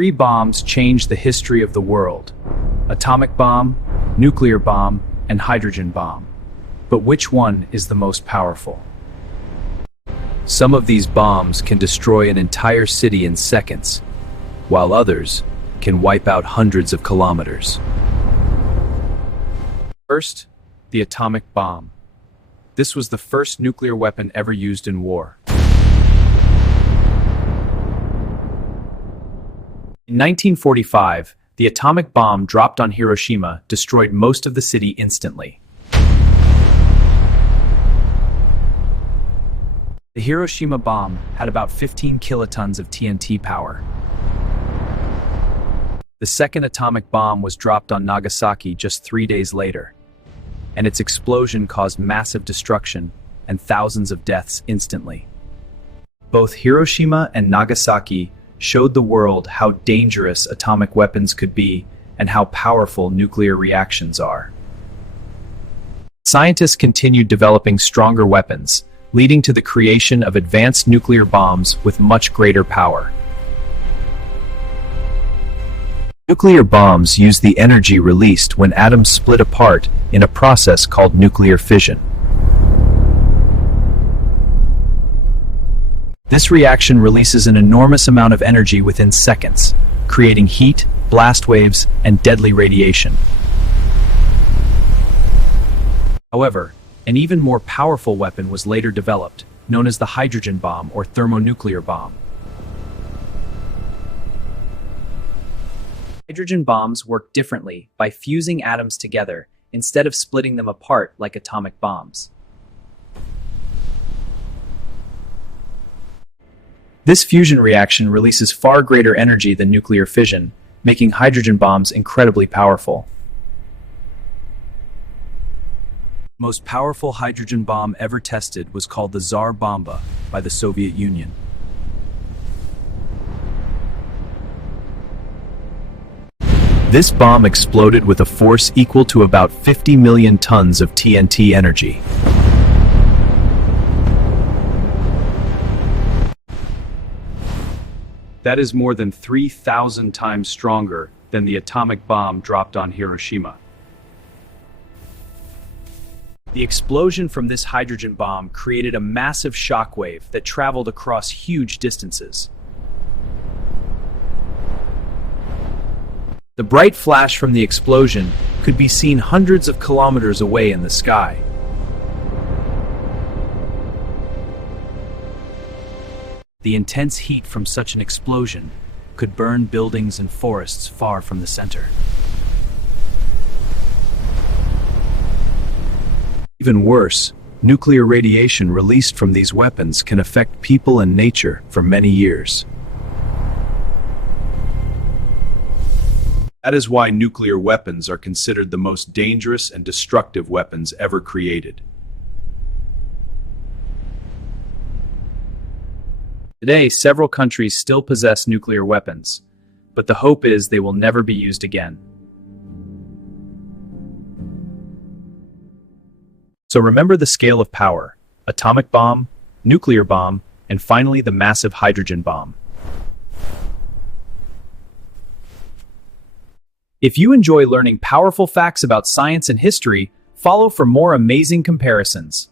Three bombs changed the history of the world: atomic bomb, nuclear bomb, and hydrogen bomb. But which one is the most powerful? Some of these bombs can destroy an entire city in seconds, while others can wipe out hundreds of kilometers. First, the atomic bomb. This was the first nuclear weapon ever used in war. In 1945, the atomic bomb dropped on Hiroshima destroyed most of the city instantly. The Hiroshima bomb had about 15 kilotons of TNT power. The second atomic bomb was dropped on Nagasaki just 3 days later, and its explosion caused massive destruction and thousands of deaths instantly. Both Hiroshima and Nagasaki showed the world how dangerous atomic weapons could be and how powerful nuclear reactions are. Scientists continued developing stronger weapons, leading to the creation of advanced nuclear bombs with much greater power. Nuclear bombs use the energy released when atoms split apart in a process called nuclear fission. This reaction releases an enormous amount of energy within seconds, creating heat, blast waves, and deadly radiation. However, an even more powerful weapon was later developed, known as the hydrogen bomb or thermonuclear bomb. Hydrogen bombs work differently by fusing atoms together instead of splitting them apart like atomic bombs. This fusion reaction releases far greater energy than nuclear fission, making hydrogen bombs incredibly powerful. The most powerful hydrogen bomb ever tested was called the Tsar Bomba by the Soviet Union. This bomb exploded with a force equal to about 50 million tons of TNT energy. That is more than 3,000 times stronger than the atomic bomb dropped on Hiroshima. The explosion from this hydrogen bomb created a massive shockwave that traveled across huge distances. The bright flash from the explosion could be seen hundreds of kilometers away in the sky. The intense heat from such an explosion could burn buildings and forests far from the center. Even worse, nuclear radiation released from these weapons can affect people and nature for many years. That is why nuclear weapons are considered the most dangerous and destructive weapons ever created. Today, several countries still possess nuclear weapons, but the hope is they will never be used again. So remember the scale of power: atomic bomb, nuclear bomb, and finally the massive hydrogen bomb. If you enjoy learning powerful facts about science and history, follow for more amazing comparisons.